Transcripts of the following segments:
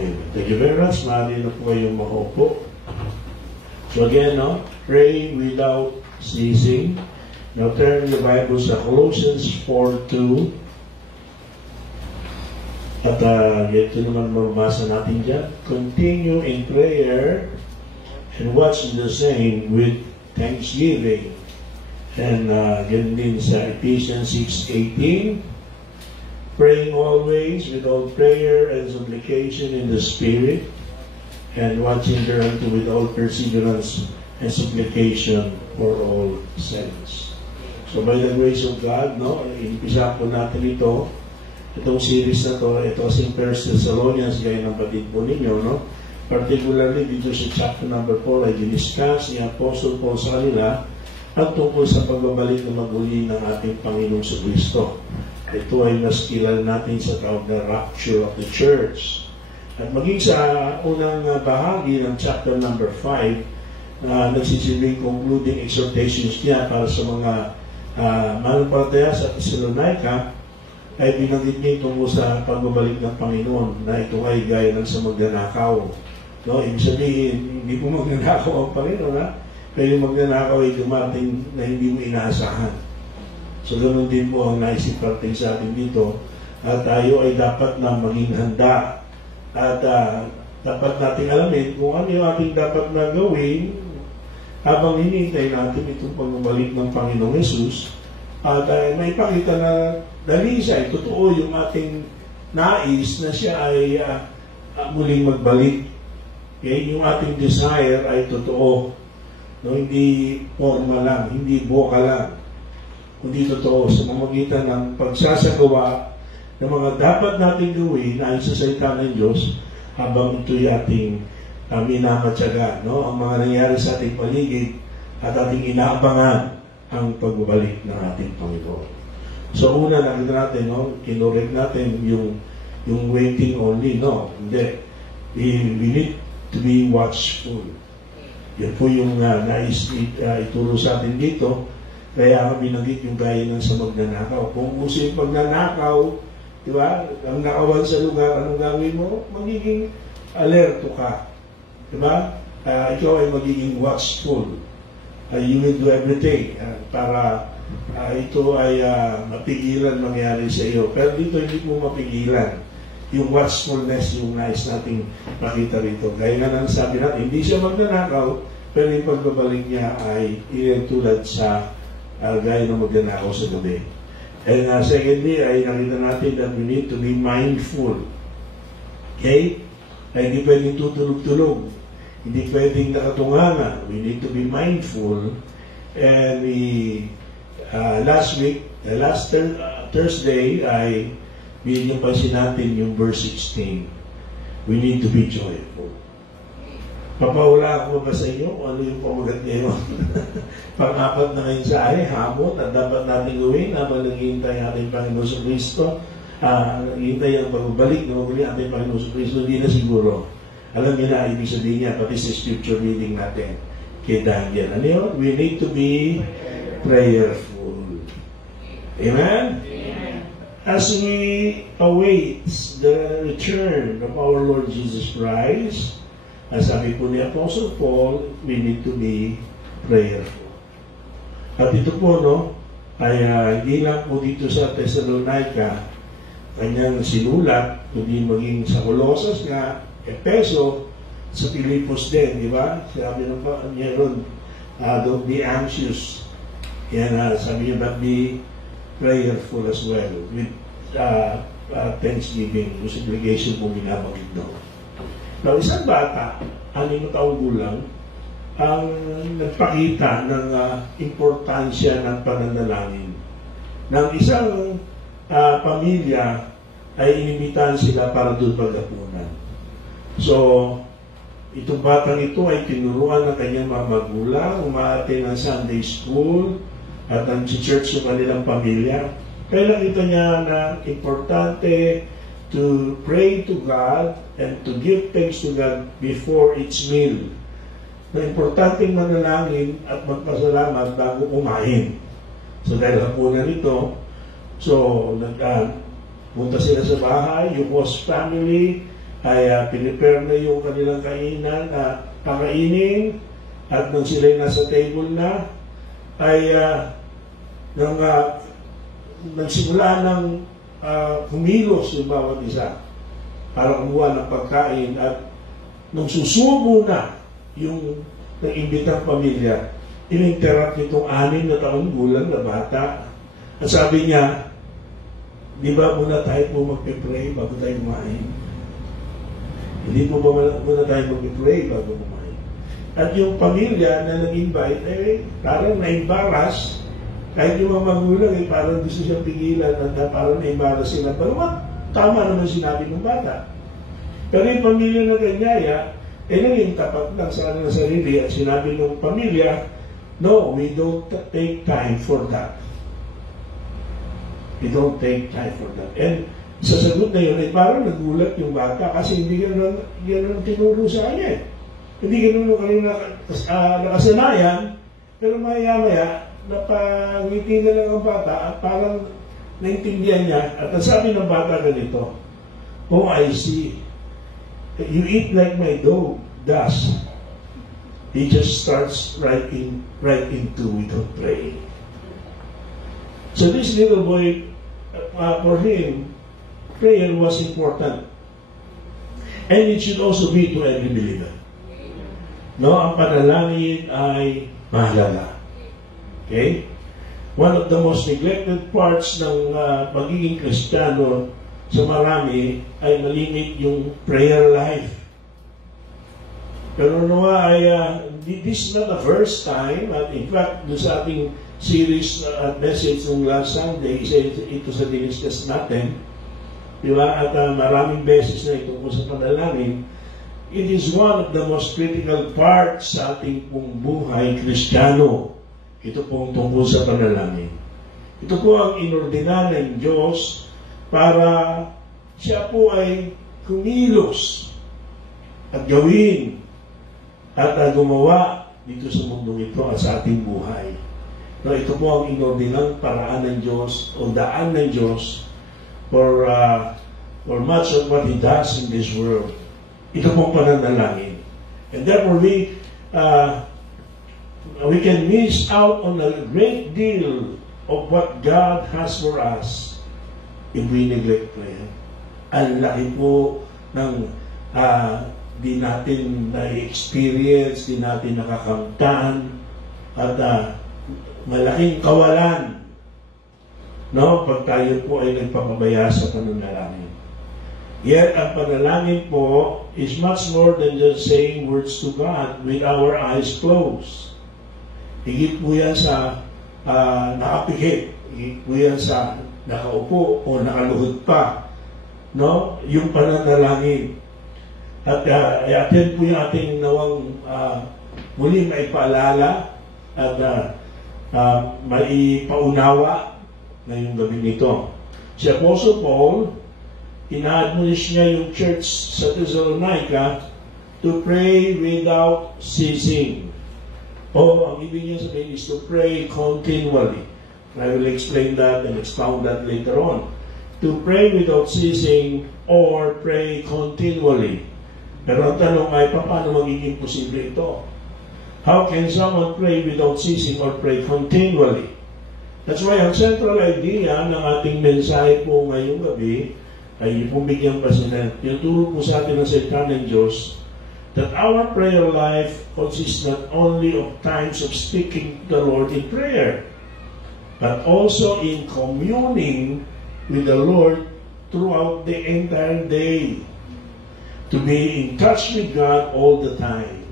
Thank you very much. Maaari na po kayong makaupo. So again, pray without ceasing. Now turn your Bibles sa Colossians 4:2. At ito naman mabasa natin dyan. Continue in prayer and watch the same with thanksgiving. And ganun din sa Ephesians 6:18. Praying always with all prayer and supplication in the Spirit, and watching thereunto with all perseverance and supplication for all saints. So by the grace of God, inimpisa po natin itong series na to, ito kasing 1 Thessalonians, gaya ng batid po ninyo, particularly dito sa chapter number 4 ay diniscuss ni Apostle Paul sa kanila at tungkol sa pagbabalik na maguli ng ating Panginoong Kristo. Ito ay mas kilala natin sa tawag na rapture of the church. At maging sa unang bahagi ng chapter number 5, nagsisilbing concluding exhortations niya para sa mga mananampalataya sa Thessalonica, ay binanggit niya tungkol sa pagbabalik ng Panginoon na ito ay gaya ng sa magnanakaw. Ibig sabihin, hindi po magnanakaw ang Panginoon, pero yung magnanakaw ay dumating na hindi mo inaasahan. So, ganoon din po ang naisip natin sa atin dito. At tayo ay dapat na maging handa. At dapat natin alamin kung ano yung ating dapat na gawin habang hinihintay natin itong pagbabalik ng Panginoong Yesus. At may pakita na dali siya, totoo yung ating nais na siya ay muling magbalik. Okay? Yung ating desire ay totoo. Hindi forma lang, hindi boka lang. Kundi totoo sa pamamagitan ng pagsasagawa ng mga dapat nating gawin na sa salita ng Diyos habang ito'y ating minamatyaga. Ang mga nangyari sa ating paligid at ating inaabangan ang pagbabalik ng ating Panginoon. So una nakita natin, kinorek natin yung waiting only. Hindi. We need to be watchful. Yan po yung nais ituro sa atin dito. Kaya binanggit yung gaya ng sa magnanakaw. Kung gusto yung pagnanakaw, di ba? Ang nakawan sa lugar, anong gawin mo? Magiging alerto ka. Di ba? Ikaw ay magiging watchful. You will do everything para ito ay mapigilan mangyari sa iyo. Pero dito hindi mo mapigilan. Yung watchfulness, yung nais nating makita rito. Gaya nga nang sabi natin, hindi siya magnanakaw, pero yung pagbabalik niya ay tulad sa gaya na magnanakaw sa gabi. And secondly, ay nakita natin that we need to be mindful. Okay? Ay hindi pwedeng tutulog-tulog. Hindi pwedeng nakatunganga. We need to be mindful. And last week, last Thursday, ay binigyan pansin natin yung verse 16. We need to be joyful. Papawala ako ba sa inyo kung ano yung pamagat ngayon? Pang-apat na ngayon sa ay, hamon at dapat natin gawin habang naghihintay ating Panginoon sa Kristo. Naghihintay ang pagbabalik na maguli ating Panginoon sa Kristo. Hindi na siguro. Alam niyo na, ibig sabihin niya, pati sa scripture reading natin. Kaya dahil yan. Ano yun? We need to be prayerful. Amen? Amen. As we await the return of our Lord Jesus Christ, as sabi po ni Apostle Paul, we need to be prayerful. At ito po, ay hindi lang po dito sa Thessalonica kanyang sinulat, kundi maging sa Colossus nga, Epeso, sa Pilipos din, di ba? Sabi niya ron, don't be anxious. Yan, sabi niya, but be prayerful as well, with thanksgiving, with supplication po binabagid doon. Now, isang bata, 6 taong gulang, ang nagpakita ng importansya ng pananalangin. Ng isang pamilya ay inimbitahan sila para doon paghapunan. So, itong batang ito ay tinuruan ng kanyang mga magulang, umaattend ng Sunday school, at ang church ng kanilang pamilya. Kaya nakita niya na importante to pray to God and to give thanks to God before each meal. Na importanteng manalangin at magpasalamat bago kumain. So dahil hapunan ito, so punta sila sa bahay, yung host family, ay pinipare na yung kanilang kainan at kakainin, at nung sila'y nasa table na, ay nagsimula ng kumilos yung bawat isa para kumuha ng pagkain, at nung susubo na yung nag-imbitang pamilya, in-interact itong 6 na taong gulang na bata. At sabi niya, di ba muna tayo po magpipray bago tayo kumain? Hindi po ba muna tayo magpipray bago kumain? At yung pamilya na nag-invite, parang na-embarrass. Kahit yung mga magulang, parang gusto siyang pigilan at parang na-embarrass sila. Pero tama naman sinabi ng bata. Pero yung pamilya na ganyaya, naging tapat lang sa kanilang sarili at sinabi ng pamilya, no, we don't take time for that. We don't take time for that. And sa sagot na yun, parang nagulat yung bata kasi hindi ganun tinuro sa kanya. Hindi ganun yung kanina nakasanayan, pero maya-maya, napangiti na lang ang bata at parang naintindihan niya. At nasabi ng bata ganito, oh, I see. You eat like my dog does. He just starts right into without praying. So this little boy, for him, prayer was important. And it should also be to every believer. No, ang panalangin ay mahalaga. Okay? One of the most neglected parts ng pagiging Kristiyano sa marami ay malimit yung prayer life. Pero this is not the first time, at in fact, doon sa ating series at message ng last Sunday, ito sa diniscuss natin, di ba? At maraming beses na ito sa panalangin. It is one of the most critical parts sa ating pong buhay Kristiyano. Ito pong tungkol sa panalangin. Ito po ang inordina ng Diyos para siya po ay kumilos at gawin at gumawa dito sa mundong ito at sa ating buhay. No, ito po ang inordinang paraan ng Diyos o daan ng Diyos for much of what He does in this world. Ito pong pananalangin. And therefore, we can miss out on a great deal of what God has for us if we neglect prayer. Ang laki po ng di natin na-experience, di natin nakakamtan, at malaking kawalan, no, pag tayo po ay nagpapabaya sa pananalangin. Yet, ang panalangin po is much more than just saying words to God with our eyes closed. Higit po yan sa nakapikit, higit po yan sa nakaupo o nakaluhod pa, no, yung pananalangin. At i-attend po yung ating nawang muli maipaalala at maipaunawa ngayong gabi nito. Si Apostle Paul, ina-admonish niya yung church sa Thessalonica to pray without ceasing. O, ang ibig niya sabihin is to pray continually. I will explain that and expound that later on. To pray without ceasing or pray continually. Pero ang tanong ay, paano magiging posible ito? How can someone pray without ceasing or pray continually? That's why ang central idea ng ating mensahe po ngayong gabi ay pumbigyan pa sila. Tinuturo po sa atin ng salita ng Diyos that our prayer life consists not only of times of speaking to the Lord in prayer, but also in communing with the Lord throughout the entire day. To be in touch with God all the time.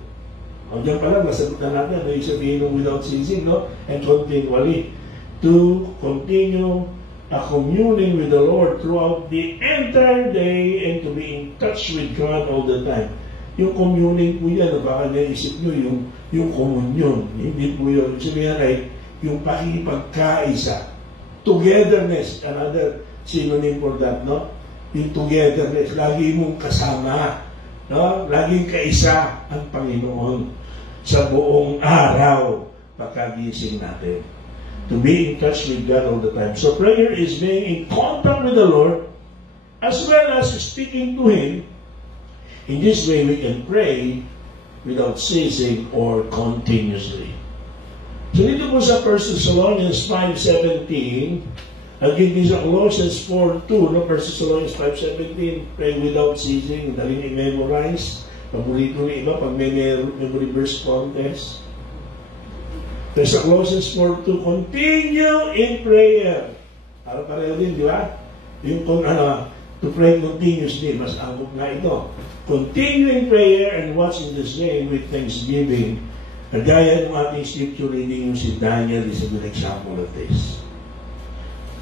O, diyan pala, nasagot na natin, ano yung sabihin ng without ceasing, no? And continually. To continue communing with the Lord throughout the entire day and to be in touch with God all the time. Yung communing po yan, baka naisip nyo yung communion. Hindi po yun. Sabihin ay yung pakikipagkaisa. Togetherness, another synonym for that, no? Yung togetherness, lagi mong kasama, no? Laging kaisa ang Panginoon sa buong araw pagkagising natin. To be in touch with God all the time. So prayer is being in contact with the Lord as well as speaking to Him In this way, we can pray without ceasing or continuously. So dito po sa 1 Thessalonians 5:17, again din sa Colossians 4:2, no? 1 Thessalonians 5:17, pray without ceasing, daling i-memorize. Paborito ng iba pag may memory verse contest. Pero sa Colossians 4:2, continue in prayer. Para pareho din, di ba? Yung to pray continuously, mas angkop na ito. Continue in prayer and watch in the same with thanksgiving. Kagaya ng ating scripture reading yung si Daniel is a good example of this.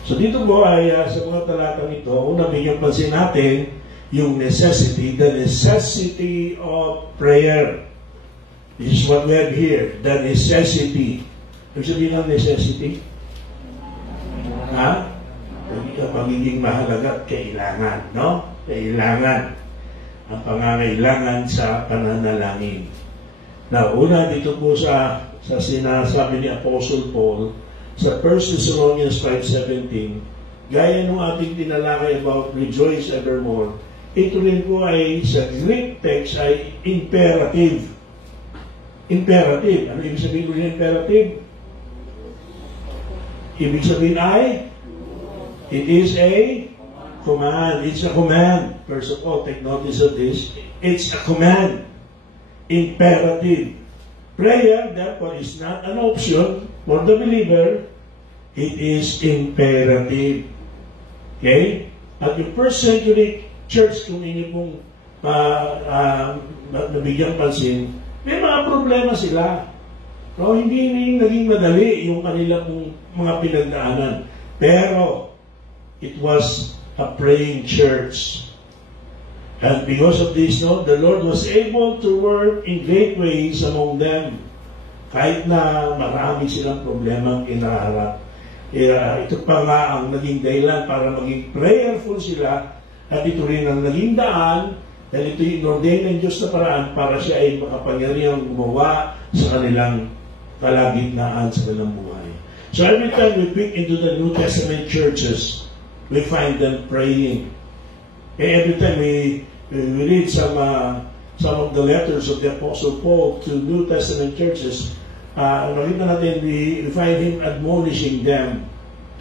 So dito po ay sa mga talatang ito, una bigyan pansin natin yung necessity, the necessity of prayer. This is what we have here, the necessity. Ibig sabihin ng necessity? Ha? Pagiging mahalaga at kailangan, no? Kailangan. Ang pangangailangan sa pananalangin. Now, una dito po sa sinasabi ni Apostle Paul sa 1 Thessalonians 5:17, gaya ng ating tinalakay about rejoice evermore, ito rin po ay sa Greek text ay imperative. Imperative. Ano ibig sabihin ko ng imperative? Ibig sabihin ay it is a command. It's a command. First of all, take notice of this. It's a command. Imperative. Prayer, therefore, is not an option for the believer. It is imperative. Okay? At yung first century church, kung inyo pong nabigyan pansin, may mga problema sila. No, hindi naging madali yung kanilang mga pinagdaanan. Pero, it was a praying church. And because of this, the Lord was able to work in great ways among them. Kahit na marami silang problemang inaharap. Ito pa nga ang naging dahilan para maging prayerful sila. At ito rin ang naging daan dahil ito yung inordain ng Diyos na paraan para siya ay makapangyarihang gumawa sa kanilang kalagitnaan sa kanilang buhay. So every time we peek into the New Testament churches, we find them praying. Every time we read some of the letters of the Apostle Paul to New Testament churches, nakita natin, we find him admonishing them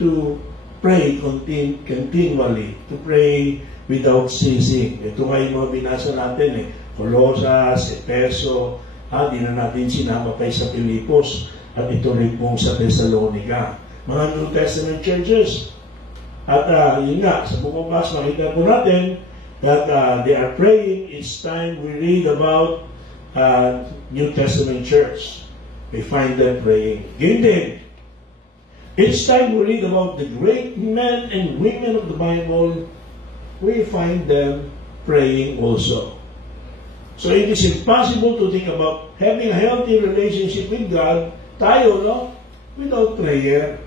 to pray continually, to pray without ceasing. Ito nga yung mga binasa natin, Colosas, Efeso, di na natin sinama pa sa Pilipos, at ito rin pong sa Thessalonica. Mga New Testament churches. At yun nga, sa Book of Acts, makita po natin that they are praying each time we read about New Testament church. We find them praying. Ganyan din. Each time we read about the great men and women of the Bible, we find them praying also. So it is impossible to think about having a healthy relationship with God, without prayer.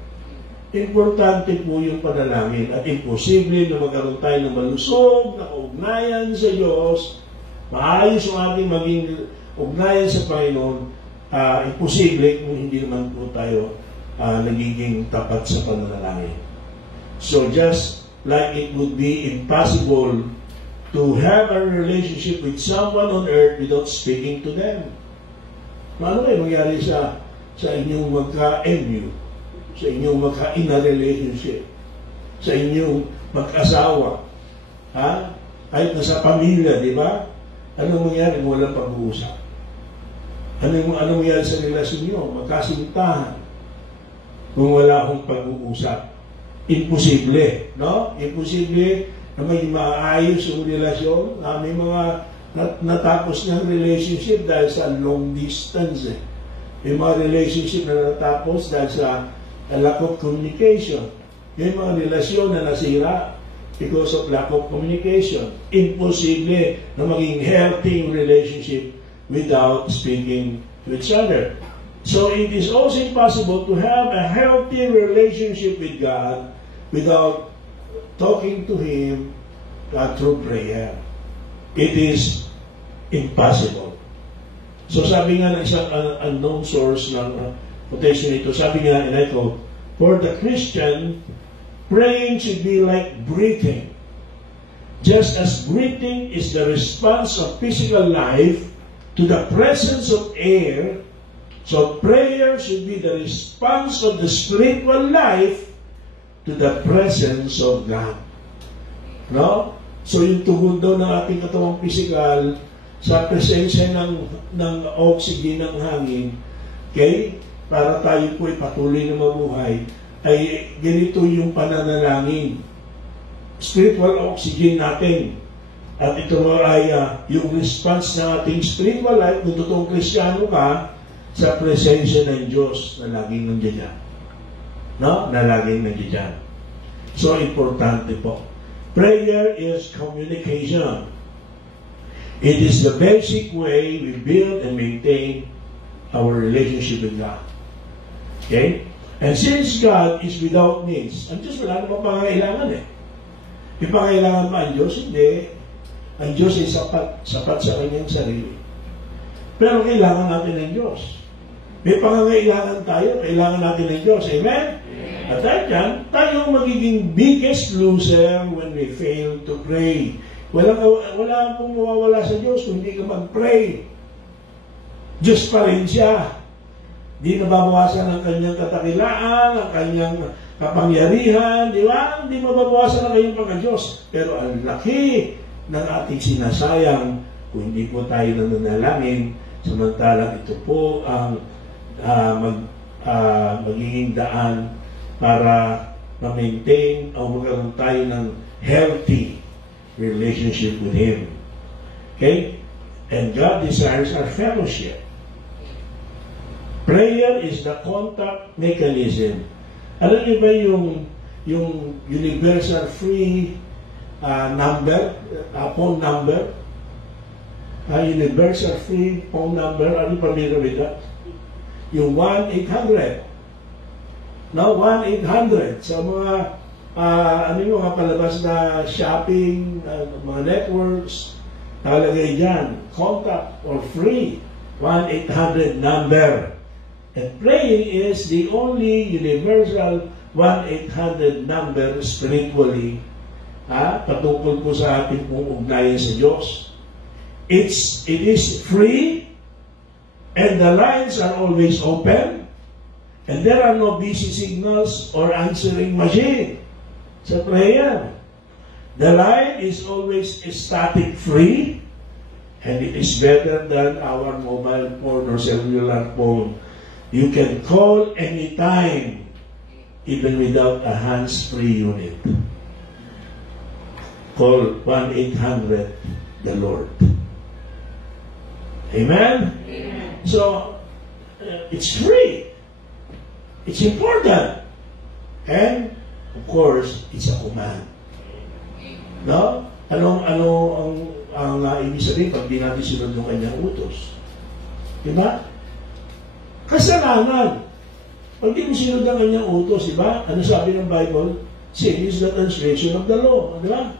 Importante po yung panalangin at imposible na magkaroon tayo ng malusog na ugnayan sa Diyos, maayos yung ating maging ugnayan sa Panginoon, imposible kung hindi naman po tayo nagiging tapat sa panalangin. So just like it would be impossible to have a relationship with someone on earth without speaking to them. Ano kayo mangyari sa inyong magka-MU? Sa inyong magka-ina relationship, sa inyong mag-asawa, kahit nasa pamilya, di ba? Anong mangyari kung walang pag-uusap? Anong mangyari sa relasyon nyo? Magkasintahan. Kung wala akong pag-uusap. Imposible, no? Imposible na may maayos yung relasyon. May mga natapos ng relationship dahil sa long distance. May mga relationship na natapos dahil sa a lack of communication. Yung mga relasyon na nasira because of lack of communication. Imposible na maging healthy relationship without speaking to each other. So it is also impossible to have a healthy relationship with God without talking to Him through prayer. It is impossible. So sabi nga ng isang unknown source ng quotation ito, sabi nga, and I quote, for the Christian, praying should be like breathing. Just as breathing is the response of physical life to the presence of air, so prayer should be the response of the spiritual life to the presence of God. No? So yung tugon daw ng ating katawang physical sa presensya ng oxygen ng hangin, okay? Para tayo po ay patuloy na mabuhay, ay ganito yung pananalangin. Spiritual oxygen natin. At ito ay yung response ng ating spiritual life, kung totoong Kristiyano ka, sa presensya ng Diyos na laging nandiyan. No? Na laging nandiyan. So, importante po. Prayer is communication. It is the basic way we build and maintain our relationship with God. Okay? And since God is without needs, ang Diyos wala namang pangangailangan eh. May pangangailangan ba ang Diyos? Hindi. Ang Diyos ay sapat sa kanyang sarili. Pero kailangan natin ng Diyos. May pangangailangan tayo, kailangan natin ng Diyos. Amen? At dahil yan, tayo magiging biggest loser when we fail to pray. Wala pong mawawala sa Diyos kung hindi ka mag-pray. Diyos pa rin siya. Di nababawasan ang kanyang katakilaan, ang kanyang kapangyarihan, di ba? Hindi mababawasan ang kanyang pagka-Diyos. Pero ang laki ng ating sinasayang kung hindi po tayo nananalangin, samantalang ito po ang magiging daan para ma-maintain o magkaroon tayo ng healthy relationship with Him. Okay? And God desires our fellowship. Prayer is the contact mechanism. Alam niyo ba yung universal free number, phone number? Universal free phone number, are you familiar with that? Yung 1-800. Now, 1-800 sa mga mga palabas na shopping, mga networks, nakalagay dyan, contact or free, 1-800 number. And praying is the only universal 1-800 number spiritually patungkol po sa ating pong ugnayan sa Diyos. It is free, and the lines are always open, and there are no busy signals or answering machine sa prayer. The line is always static free, and it is better than our mobile phone or cellular phone. You can call anytime, even without a hands-free unit. Call 1-800 the Lord. Amen? Amen. So, it's free. It's important. And, of course, it's a command. No? Ano ang ibig sabihin pag di natin sunod ng kanyang utos? Diba? Kasalanan. Pag di mo sunod ng kanyang utos, diba? Ano sabi ng Bible? Sin is the translation of the law. Diba?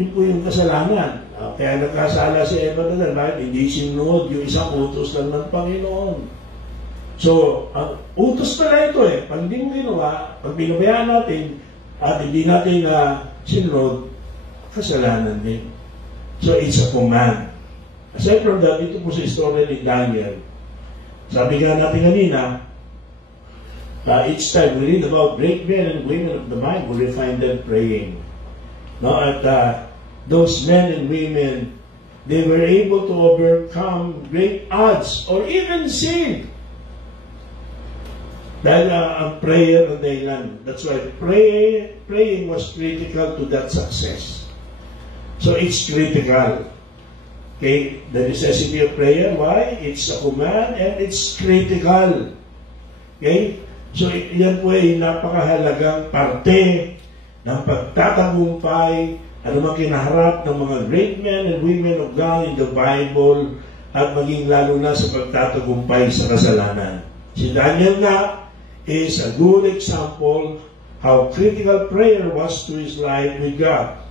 Yun po yung kasalanan. Kaya nagkasala si Eva na dahil hindi sinunod yung isang utos lang ng Panginoon. So, ang utos pala ito eh. Pag hindi mo ginawa, pag binabayaan natin at hindi natin sinunod, kasalanan din. So, it's a command. Aside from that, ito po sa istorya ni Daniel. Sabi nga natin kanina, each time we read about great men and women of the Bible, we find them praying. No, at those men and women, they were able to overcome great odds or even sin. Dahil ang prayer na dahilan. That's why praying was critical to that success. So it's critical. Okay, the necessity of prayer, why? It's a command and it's critical. Okay? So yan po ay napakahalagang parte ng pagtatagumpay, ano mang kinaharap ng mga great men and women of God in the Bible, at maging lalo na sa pagtatagumpay sa kasalanan. Si Daniel nga is a good example how critical prayer was to his life with God.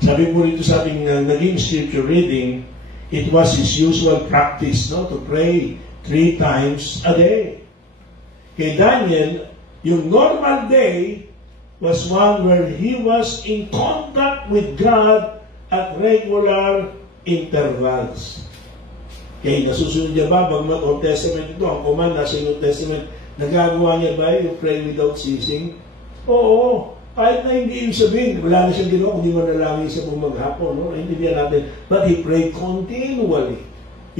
Sabi po rito sa ating naging scripture reading, it was his usual practice to pray 3 times a day. Kay Daniel, yung normal day, was one where he was in contact with God at regular intervals. Okay, nasusunod niya ba? Bagmat Old Testament ito, ang command nasa New Testament, nagagawa niya ba yung pray without ceasing? Oo. Kahit na hindi ibig sabihin, wala na siyang ginawa, hindi manalangin sa bumaghapon. No? Naintindihan natin. But he prayed continually.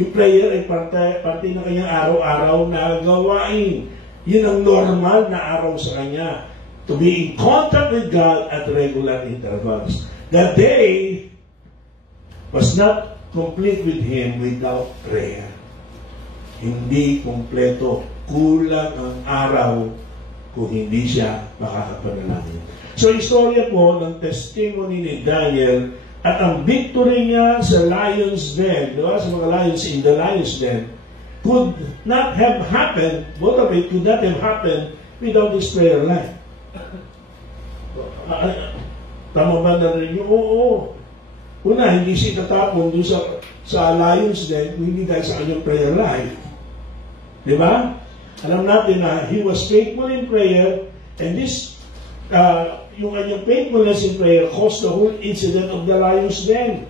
Yung prayer ay parte ng kanyang araw-araw na gawain. Yun ang normal na araw sa kanya. To be in contact with God at regular intervals. The day was not complete with him without prayer. Hindi kompleto. Kulang ang araw kung hindi siya makakapanalangin. So, istorya po ng testimony ni Daniel at ang victory niya sa lion's den, diba? Sa mga lions in the lion's den, could not have happened, both of it could not have happened without this prayer life. Tama ba na rin yung? Oo. Una, hindi siya tatapon doon sa lion's den kung hindi dahil sa kanyang prayer life. Diba? Alam natin na he was faithful in prayer, and this, yung kanyang faithfulness in prayer caused the whole incident of the lion's den.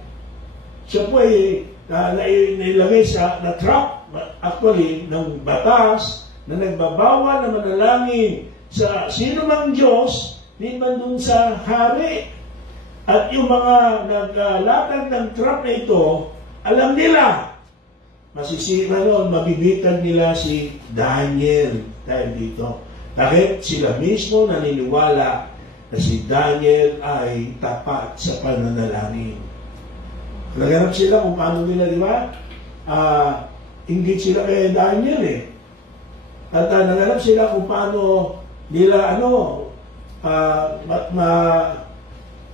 Siya po ay nailagay sa trap, actually, ng batas na nagbabawal na manalangin sa sino mang Diyos, hindi man dun sa hari. At yung mga naglatag ng trap na ito, alam nila, masisira noon, mabibitan nila si Daniel dahil dito. Bakit? Sila mismo naniniwala na si Daniel ay tapat sa pananalangin. Naganap sila kung paano nila, di ba? Inggit sila kay Daniel eh. At naganap sila kung paano nila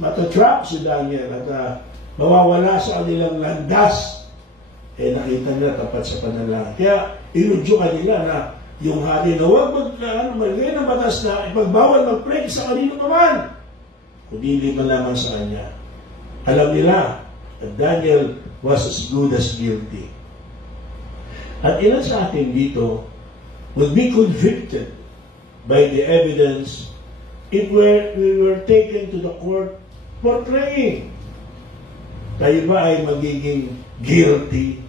matatrap si Daniel at mawawala sa kanilang landas. Nakita nila tapat sa panalangin. Kaya inudyo kanila na yung hari na huwag maglagay ng batas na ipagbawal mag-pray sa kanino naman. Kundi hindi man lamang sa kanya. Alam nila that Daniel was as good as guilty. At ilan sa atin dito would be convicted by the evidence if we were taken to the court for praying. Tayo ba ay magiging guilty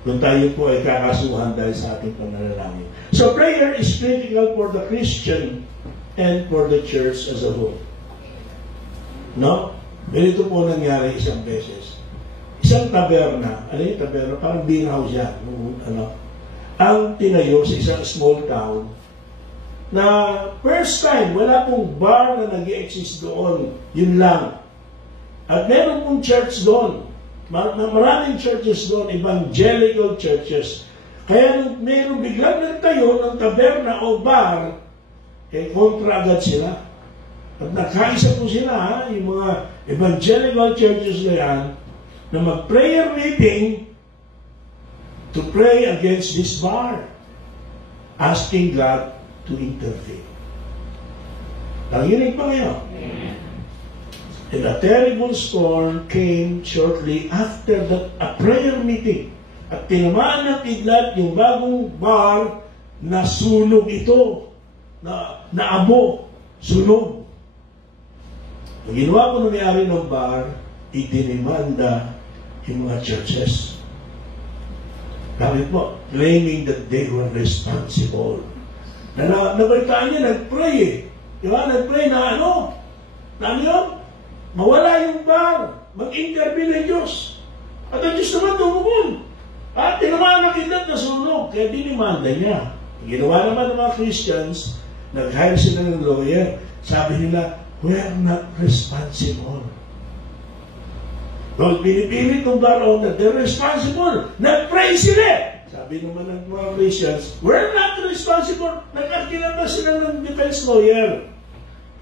kung tayo po ay kakasuhan dahil sa ating pananalangin? So prayer is critical for the Christian and for the church as a whole. No? Ganito po nangyari isang beses. Isang taberna, ano yung taberna? Parang beer house yan. Ang tinayo sa isang small town na first time, wala pong bar na nag-i-exist doon. Yun lang. At meron pong church doon. Maraming churches doon, evangelical churches. Kaya meron biglang nagtayo ng taberna o bar, kontra agad sila. At nakaisa po sila, yung mga evangelical churches na yan, na mag-prayer meeting to pray against this bar, asking God to intervene. Nanginig pa ngayon? And a terrible storm came shortly after a prayer meeting. At tinamaan ng kidlat yung bagong bar na sunog ito. Na abo, sunog. Ang ginawa po ng may-ari ng bar, idinimanda yung mga churches. Bakit po? Claiming that they were responsible. Nabalitaan niya, nag-pray eh. Diba? Nag-pray na ano? Na ano yun? Mawala yung bar. Mag-intervene ng Diyos. At ang Diyos naman tumukon. At tinamaan ng kidlat na sunog. Kaya dinimanda niya. Ginawa naman ng mga Christians, nag-hire sila ng lawyer. Sabi nila, we are not responsible. Well, pinipilit ng bar owner, they're responsible. Nag-pray sila. Sabi naman ng mga Christians, we're not responsible. Nag-arkilan na sila ng defense lawyer.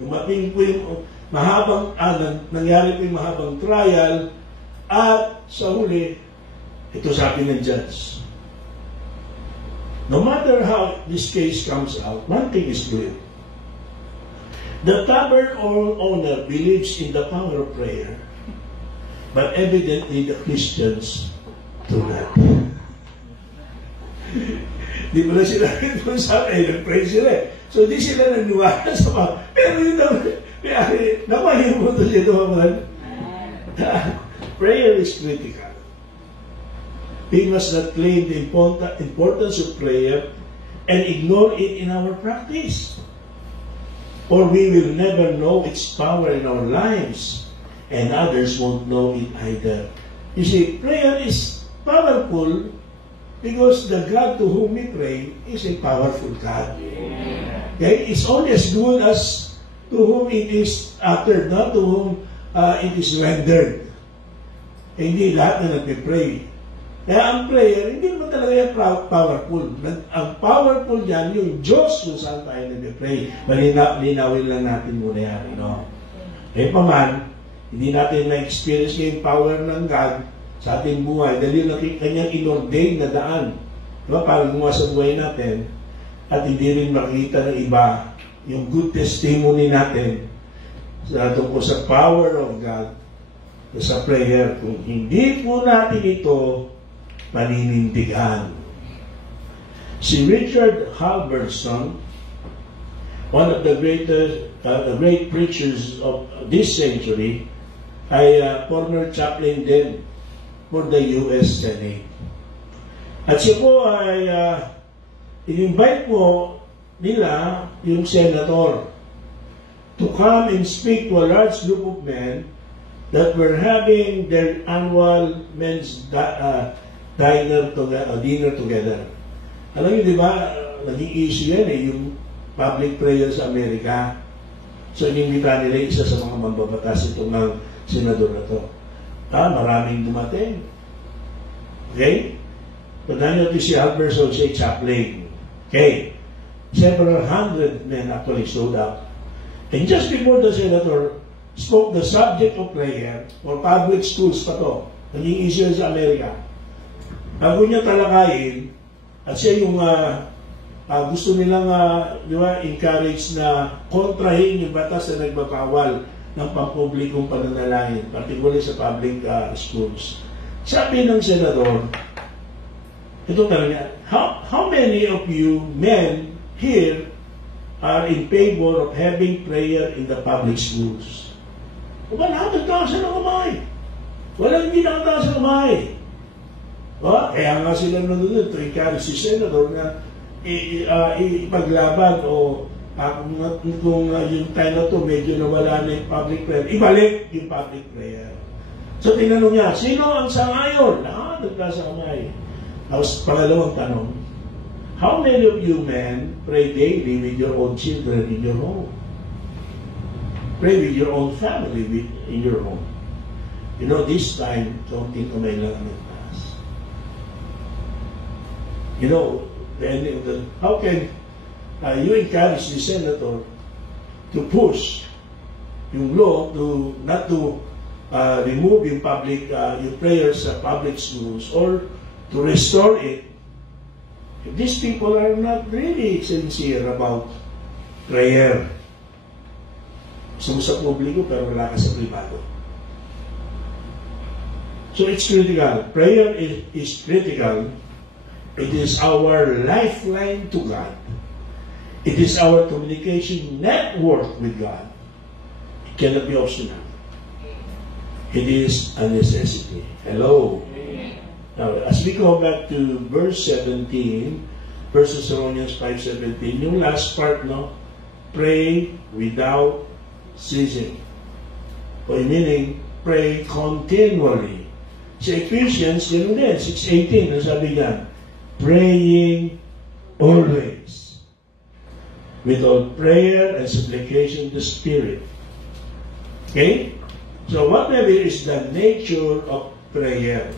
Dumating po yung nangyari po yung mahabang trial, at sa huli, ito sabi ng judge, no matter how this case comes out, one thing is clear. The tavern owner believes in the power of prayer, but evidently the Christians do not. Di ba na sila ito sa nag-pray sila. So di sila naniwala sa mga, prayer is namahin mo ito siya naman. Prayer is critical. We must not claim the importance of prayer and ignore it in our practice. Or we will never know its power in our lives, and others won't know it either. You see, prayer is powerful because the God to whom we pray is a powerful God. Okay? It's only as good as to whom it is uttered, not to whom it is rendered. Hindi lahat na nagpipray. Kaya ang prayer, hindi naman talaga yan powerful. Ang powerful dyan, yung Diyos kung saan tayo nagpipray. Linawin lang natin muna yan. No? Eh paman, hindi natin na-experience yung power ng God sa ating buhay dahil yung kanyang inordain na daan. Diba? Para gumawa sa buhay natin at hindi rin makikita ng iba yung good testimony natin tungkol sa power of God sa prayer. Kung hindi po natin ito paninindigan. Si Richard Halverson, one of the great preachers of this century, ay former chaplain din for the U.S. Senate. At siya po ay in-invite po nila yung senator to come and speak to a large group of men that were having their annual men's dinner together. Alam niyo, di ba, naging issue yan yung public prayer sa Amerika. So, inimbita nila isa sa mga mambabatas itong ng senador na to. Maraming dumating. Okay? Tandaan nyo si Halverson, siya chaplain. Okay? Several hundred men actually showed up. And just before the senator spoke the subject of prayer for public schools pa to, naging issue sa Amerika. Bago niya talakayin, at siya yung gusto nilang encourage na kontrahin yung batas na nagbabawal ng pampublikong pananalangin, particularly sa public schools. Sabi ng senador, ito talaga, how many of you men here are in favor of having prayer in the public schools? Wala, nagtaas ng kamay. Walang hindi nakataas ng kamay. Kaya nga sila nandun to encourage si senador na ipaglaban o kung yung time na to medyo nawala na yung public prayer, ibalik yung public prayer. So tinanong niya, sino ang sangayon? Nagtaas ng kamay. Tapos pangalawang tanong, how many of you men pray daily with your own children in your home? Pray with your own family in your home. You know, this time, kaunting kamay lang ang nagtaas. You know, how can you encourage the senator to push yung law not to remove yung public yung prayers sa public schools or to restore it if these people are not really sincere about prayer? Gusto mo sa publiko pero wala ka sa privado. So it's critical. Prayer is critical. It is our lifeline to God. It is our communication network with God. It cannot be optional. It is a necessity. Hello. Now, as we go back to verse 17, 1 Thessalonians 5:17, yung last part, no? Pray without ceasing. Or meaning, pray continually. Sa Ephesians, yun din, 6:18, ang sabi niya, praying always, with all prayer and supplication to the Spirit. Okay? So whatever is the nature of prayer,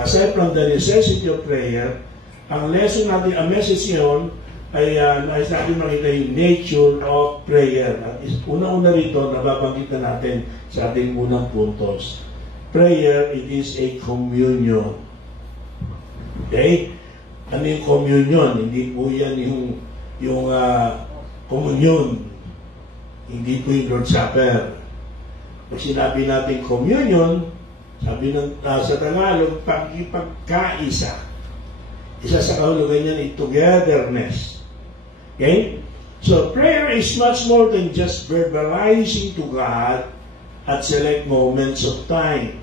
aside from the necessity of prayer, ang lesson natin, ang message yun, ay nais natin makita yung nature of prayer. At una-una rito, nababanggit na natin sa ating unang puntos. Prayer, it is a communion. Okay? Ano yung communion? Hindi po yan yung communion. Hindi po yung Lord's Supper. Pag sinabi natin communion, sabi sa Tagalog, pagkipagkaisa. Isa sa kahulugan niyan ay togetherness. Okay? So prayer is much more than just verbalizing to God at select moments of time.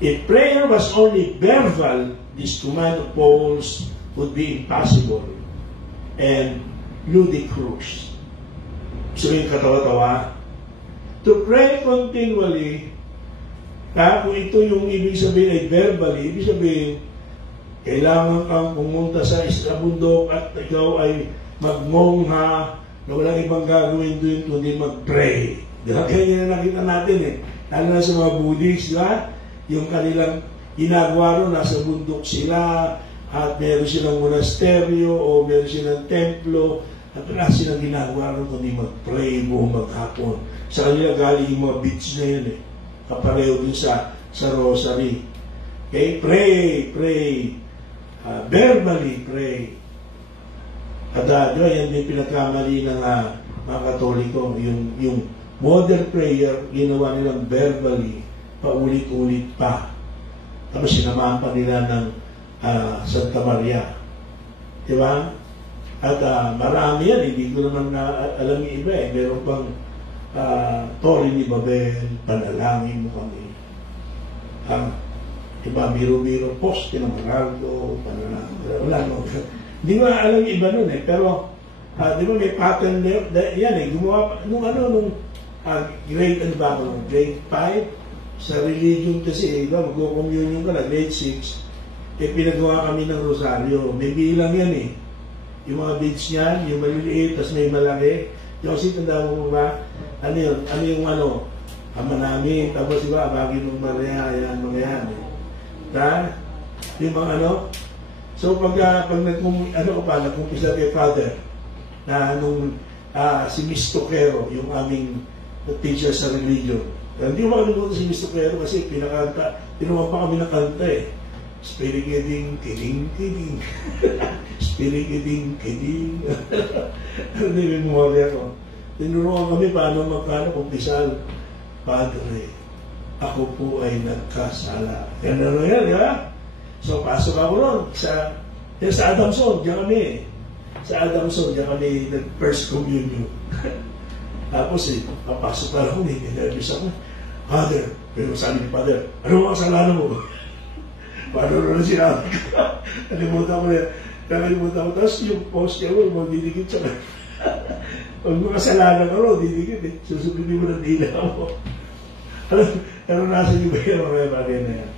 If prayer was only verbal, this command of Paul's would be impossible and ludicrous. So yung katawa-tawa. To pray continually, kung ito yung ibig sabihin ay verbally, ibig sabihin, kailangan kang pumunta sa bundok at ikaw ay magmongha na walang ibang gagawin doon kundi mag-pray. Diba? Kaya yun na nakita natin eh. Lalo na sa mga Buddhists, diba? Yung kanilang ginagawa ron, nasa bundok sila at meron silang monasteryo o meron silang templo at wala silang ginagawa ron kundi mag-pray buong maghapon. Sa kanila galing yung mga beads na yun eh. Kapareho din sa rosary. Okay? Pray. Verbally pray. At yan din pinagkamali ng mga Katoliko. Yung modern prayer, ginawa nilang verbally, paulit-ulit pa. Tapos sinamahan pa nila ng Santa Maria. Diba? At marami yan, hindi ko naman alam yung iba eh. Meron pang Torre ni Babel, panalangin mo kami. Diba, biro-biro, poste ng Maraldo, panalangin. Wala no. Hindi ko alam yung iba nun eh. Pero, di ba may pattern yan eh. Gumawa, nung grade, grade 5, sa religion kasi, diba, mag-communion ka na, grade 6, pinagawa kami ng rosaryo. May bilang yan eh. Yung mga beads niyan, yung maliliit, tapos may malaki. Yung kasi tanda mo ba? Ano yun? Ama namin, tapos diba, Abagin ng Maria, yan, mga yan. Yung mga so pag nagkumpisa kay Father, na nung si Miss Toquero, yung aming teacher sa religion. Hindi mo makalimutan si Miss Toquero kasi tinuwa pa kami ng kanta eh. Spirigiting, kiling. Spirigiting, kiling. Hindi may memorya ko. Tinuruan kami paano kumpisal. Padre, ako po ay nagkasala. Yan yan, di ba? So, pasok ako ron sa Adamson, diyan kami. Sa Adamson, diyan kami nag-first communion. Tapos papasok pa lang kami, nervous ako. Father, pero sabi ni Father, ano ang kasalanan mo? Paano na sinabi ko? Nakalimutan ko. Tapos yung post niya mo, didikit sa kanya. Pag makasalanan ka ro, didikit eh. Susubili mo ng dila mo. Ano nasa iyo ba yung mga bagay na yan?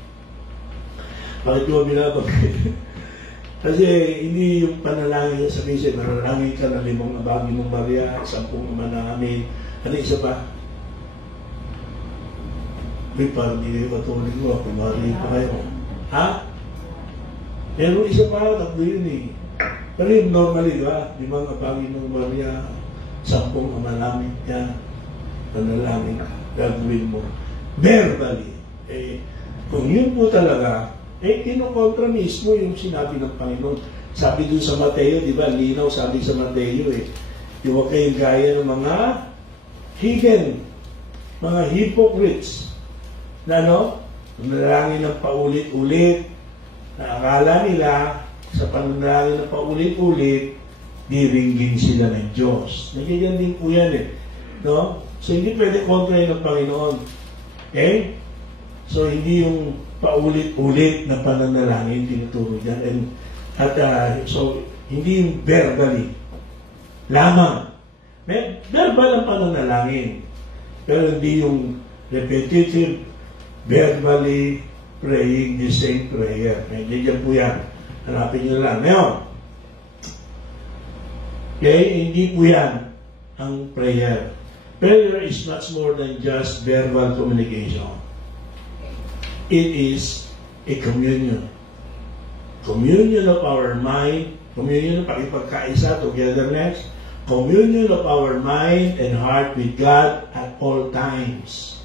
Bakit ko binabagay? Kasi hindi yung panalangin sa misa, manalangin ka na 5 Abagin ng Maria, 10 Ama namin. Ano isa pa? May parang hindi kayo patuloy ko, kumari pa kayo. Ha? Pero isa pa, 3 yun eh. Pero yung normally, diba? 5 Abagin ng Maria, 10 Ama namin yan. Panalangin ka, gagawin mo. Verbally. Kung yun po talaga, kinukontra mismo yung sinabi ng Panginoon. Sabi dun sa Mateo, di ba, linaw sabi sa Mateo yung huwag kayong gaya ng mga heathen, mga hypocrites, na nanalangin ng paulit-ulit, na akala nila, sa pananalangin ng paulit-ulit, diringgin sila ng Diyos. Nagyan din po yan eh. No? So, hindi pwede kontra yun ng Panginoon. Okay? So, hindi yung paulit-ulit na pananalangin tinuturo dyan. So, hindi yung verbally lamang. May verbal ang pananalangin. Pero hindi yung repetitive, verbally praying the same prayer. Hindi dyan po yan. Hanapin nyo lang. Ngayon, okay, hindi po yan ang prayer. Prayer is much more than just verbal communication. It is a communion. Communion of our mind, communion, pakipagkaisa, togetherness, communion of our mind and heart with God at all times.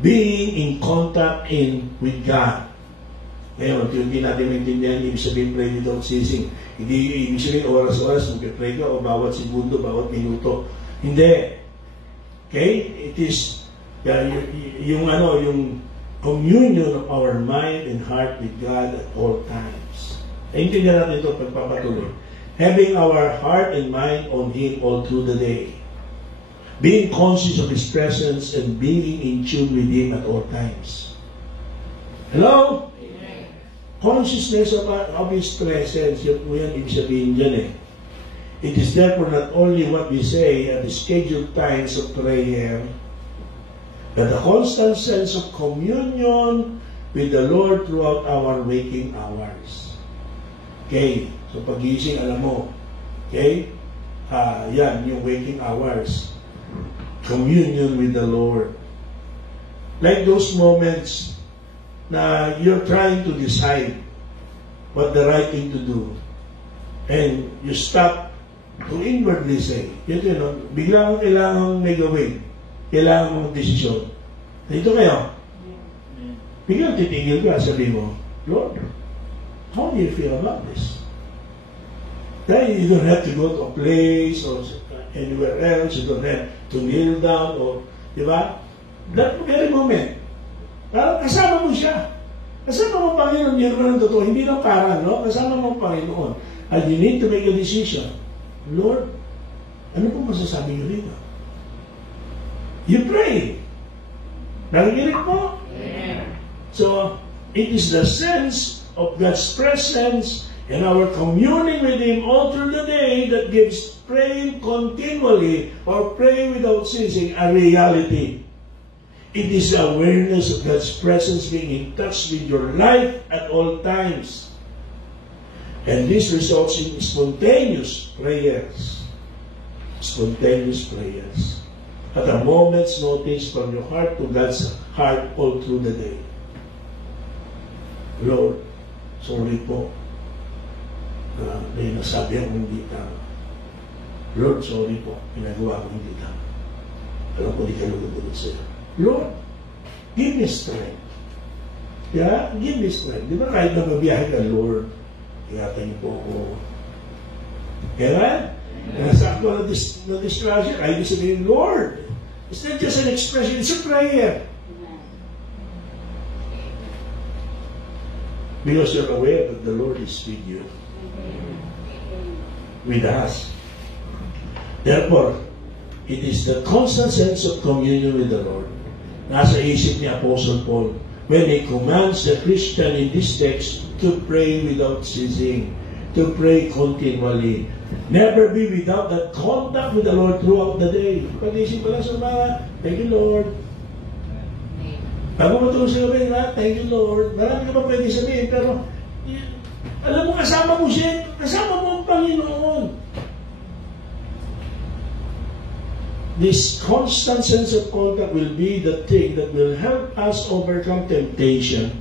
Being in contact with God. Ngayon, hindi natin maintindihan, ibig sabihin pray without ceasing. Hindi ibig sabihin oras-oras, mag-pray ka o bawat segundo, bawat minuto. Hindi. Okay? It is, yung communion of our mind and heart with God at all times. Naintindihan natin ito pagpapatuloy. having our heart and mind on Him all through the day, being conscious of His presence and being in tune with Him at all times. Hello? Amen. Consciousness of His presence, yun ibig sabihin dyan eh. It is therefore not only what we say at the scheduled times of prayer, but a constant sense of communion with the Lord throughout our waking hours. Okay? So pagising, alam mo. Okay? Yan, yung waking hours. Communion with the Lord. Like those moments na you're trying to decide what the right thing to do. And you stop to inwardly say, bigla kang kailangan may gawin. Kailangan mong desisyon. Dito kayo. Biglang titigil ka, sabi mo, Lord, how do you feel about this? Then you don't have to go to a place or anywhere else. You don't have to kneel down or, di ba? That very moment. Parang kasama mo siya. Kasama mo Panginoon, yun naman ang totoo. Hindi lang parang, no? Kasama mo Panginoon. And you need to make a decision. Lord, ano po masasabi niyo dito? You pray. Nakikinig po? Yeah. So, it is the sense of God's presence and our communing with Him all through the day that gives praying continually or praying without ceasing a reality. It is the awareness of God's presence being in touch with your life at all times. And this results in spontaneous prayers. Spontaneous prayers. At a moment's notice from your heart to God's heart all through the day. Lord, sorry po. May nasabi akong hindi tama. Lord, sorry po. Pinagawa ko hindi tama. Alam ko di ka lulubunod sa'yo. Lord, give me strength. Yeah? Give me strength. Di ba kahit na mabiyahe ka, Lord, ingatan niyo po ako. Kaya nasa ako na distraction, ay ibig sabihin, Lord, it's not just an expression, it's a prayer. Because you're aware that the Lord is with you. With us. Therefore, it is the constant sense of communion with the Lord. Nasa isip ni Apostle Paul when he commands the Christian in this text to pray without ceasing, to pray continually. Never be without that contact with the Lord throughout the day. Pag-isip ko lang sa mga, thank you Lord. Bago matulog sa gabi, thank you Lord. Marami ka pa pwede sabihin, pero alam mo, kasama mo siya, kasama mo ang Panginoon. This constant sense of contact will be the thing that will help us overcome temptation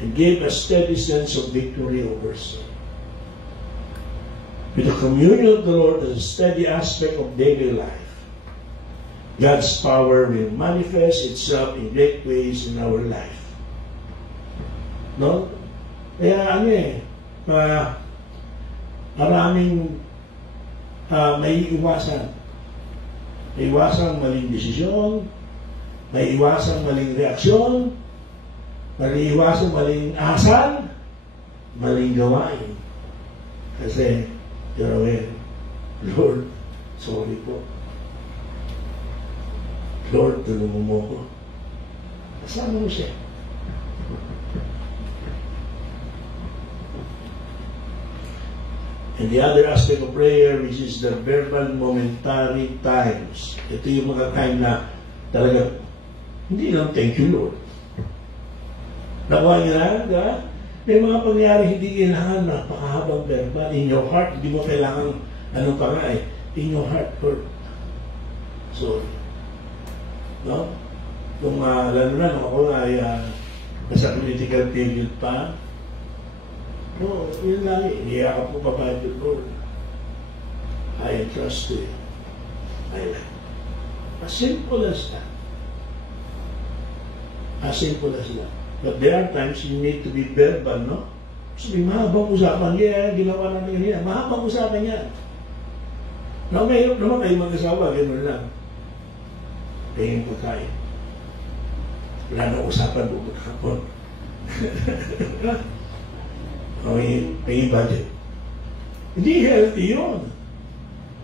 and give a steady sense of victory over sin. With the communion of the Lord as a steady aspect of daily life, God's power will manifest itself in great ways in our life. No? Kaya maraming may iwasan. May iwasang maling desisyon, may iwasang maling reaksyon, may iwasang maling asal, maling gawain. Kasi, you're aware, Lord, sorry po. Lord, tulungan mo ko. Kasama mo siya. And the other aspect of prayer, which is the verbal momentary times. Ito yung mga time na talaga, hindi lang thank you Lord. Nakuha niya na, may mga pangyari hindi kailangan napakahabang verbal. In your heart, hindi mo kailangan, ano pa nga eh, in your heart, Lord. Sorry. No? Kung lalo na, nung ako ay nasa political period pa, no, yun lang eh. Iyak ako pa Bible, Lord. I trust you. As simple as that. As simple as that. But there are times you need to be verbal, no? Sabi, mahabang usapan. Yeah, ginawa natin yan. Mahabang usapan yan. No, mahirap naman kayo mag-asawa. Gano'n lang. Tingin ko tayo. Wala na usapan bukod hapon. May budget. Hindi healthy yun.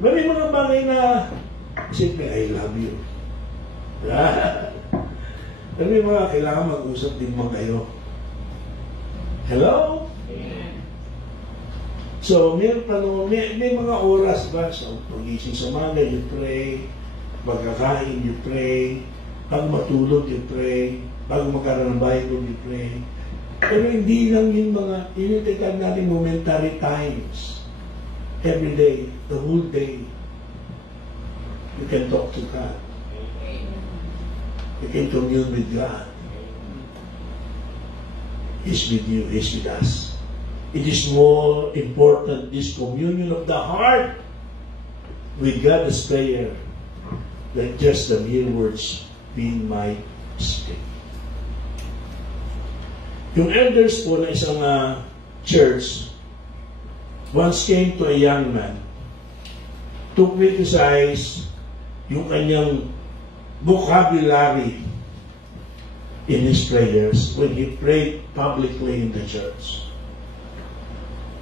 May mga bagay na, simple, I love you. May mga kailangan mag-usap din mo kayo. Hello? So, may mga oras ba? So, pag-ising sa umaga, you pray. Pagkakain, you pray. Pag matulog, you pray. Pag magkaroon ng Bible, you pray. Pero hindi lang yung mga, tinitagad natin momentary times. Every day, the whole day, you can talk to God. You can commune with God. He's with you, He's with us. It is more important, this communion of the heart with God as prayer, than just the mere words we might speak. Yung elders po na isang church once came to a young man to criticize yung kanyang vocabulary in his prayers when he prayed publicly in the church.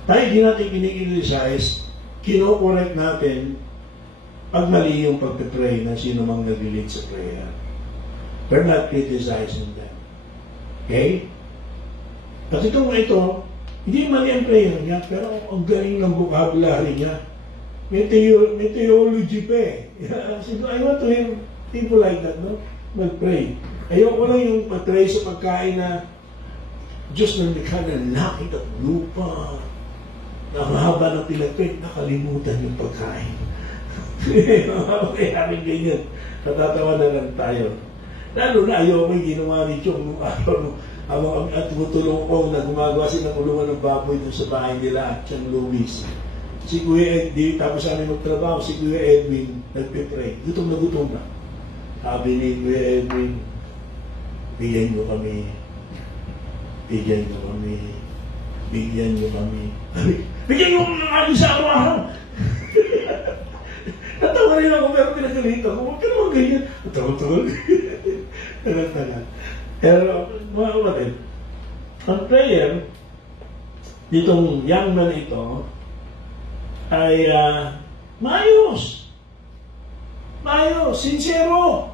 Tayo di natin kinikriticize, kino-correct natin pag mali yung pagpipray na sino mang nag-lead sa prayer. We're not criticizing them. Okay? At ito, hindi mali ang prayer niya, pero ang galing ng vocabulary niya. May theology pa eh. I want to hear people like that, no? Mag-pray. Ayoko lang yung pag-pray sa pagkain na Diyos na likha ng langit at lupa. Nakahaba ng pinagpit, nakalimutan yung pagkain. Kaya rin ganyan. Natatawa na lang tayo. Lalo na ayoko yung ginawa ni Chong nung araw. At tumutulong ko na gumagawa sila ng kulungan ng baboy doon sa bahay nila at Chang Luis. Si Kuya Edwin, tapos namin magtrabaho, si Kuya Edwin nagpipray. Gutom na. Sabi ni Kuya Edwin, bigyan nyo kami. Bigyan nyo kami. Bigyan nyo kami sa araw-araw. Natawa rin ako, pero pinagalitan ko. Huwag ka naman ganyan. Tagal. Tagal. Pero, mga kapatid, ang prayer, ditong young man ito, ay maayos, sincero.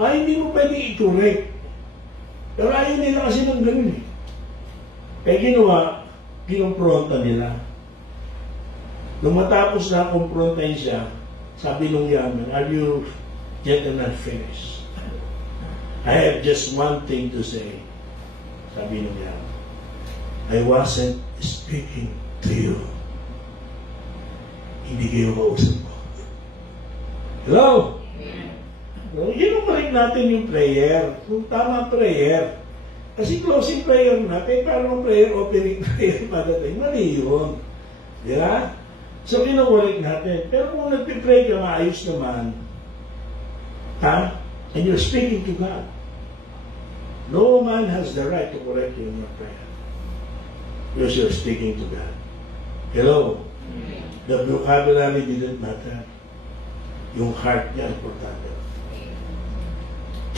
Ay, hindi mo pwedeng i-correct. Pero ayaw nila kasi ng ganun eh. Kaya ginawa, kinumpronta nila. Nung matapos na kumprontahin siya, sabi nung young man, are you yet not finished? I have just one thing to say. Sabi nung yan. I wasn't speaking to you. Hindi kayo kausap ko. Hello? Ginukulit natin yung prayer. Kung tama prayer. Kasi closing prayer natin, parang prayer, opening prayer, madating. Mali yun. Di ba? So, ginukulit natin. Pero kung nagpipray ka, maayos naman. Ha? And you're speaking to God. No man has the right to correct you in your prayer. Because you're speaking to God. Hello? The vocabulary didn't matter. Yung heart niya, importante.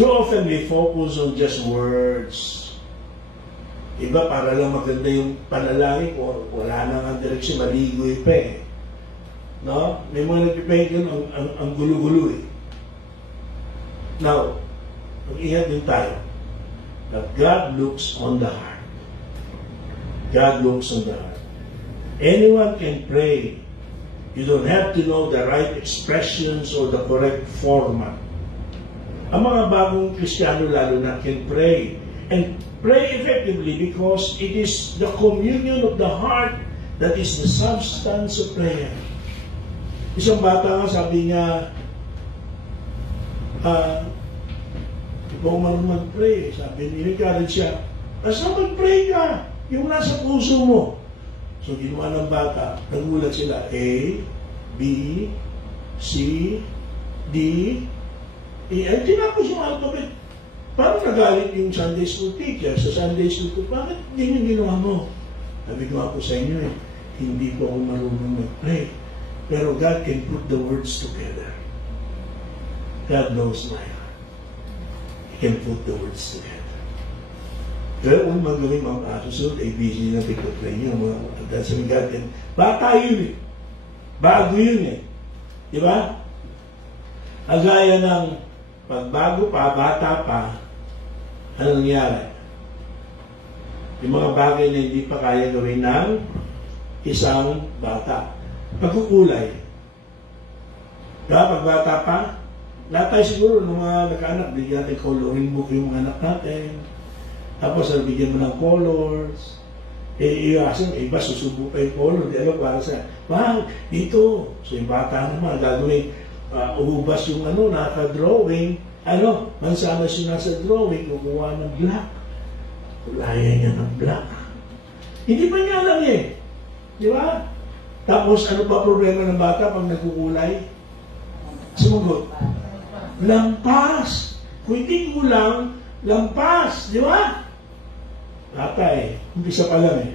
Too often we focus on just words. Iba, para lang maganda yung panalangin, wala nang ang direksyon, maligoy pa eh. No? May mga nagpipay yun, ang gulo-gulo eh. Now, mag-ingat din tayo that God looks on the heart. God looks on the heart. Anyone can pray. You don't have to know the right expressions or the correct format. Ang mga bagong Kristiyano lalo na can pray. And pray effectively because it is the communion of the heart that is the substance of prayer. Isang bata nga sabi niya, ikaw man mag-pray. Sabi ni encourage siya, basta mag-pray ka, yung nasa puso mo. So ginawa ng bata, nagulat sila, A, B, C, D, E. Ay, tinapos yung alphabet. Parang nagalit yung Sunday school teacher sa Sunday school ko, bakit hindi yung ginawa mo? Sabi ko ako sa inyo hindi po ako marunong mag-pray. Pero God can put the words together. God knows my heart. He can put the words together. Pero kung magawin mga susunod, ABC na pagpapray nyo, mga that's what God can. Bata yun eh. Bago yun eh. Di ba? Agaya ng pagbago pa, bata pa, ano nangyari? Yung mga bagay na hindi pa kaya gawin ng isang bata. Pagkukulay. Diba? Pag bata pa, lahat tayo siguro ng mga nagkaanak, bigyan natin coloring book yung mga anak natin. Tapos, bigyan mo ng colors. Iwasan, iba susubo pa yung color. Di alam para sa, wow, dito. So, yung bata naman, gagawin, ubas yung naka-drawing. Mansanas yung nasa drawing, kukuha ng black. Kulayan niya ng black. Hindi pa niya alam eh. Di ba? Tapos, ano pa problema ng bata pag nagkukulay? Sumugot. Lampas. Kung hindi kulang, lampas. Di ba? Bata eh. Umpisa pa lang eh.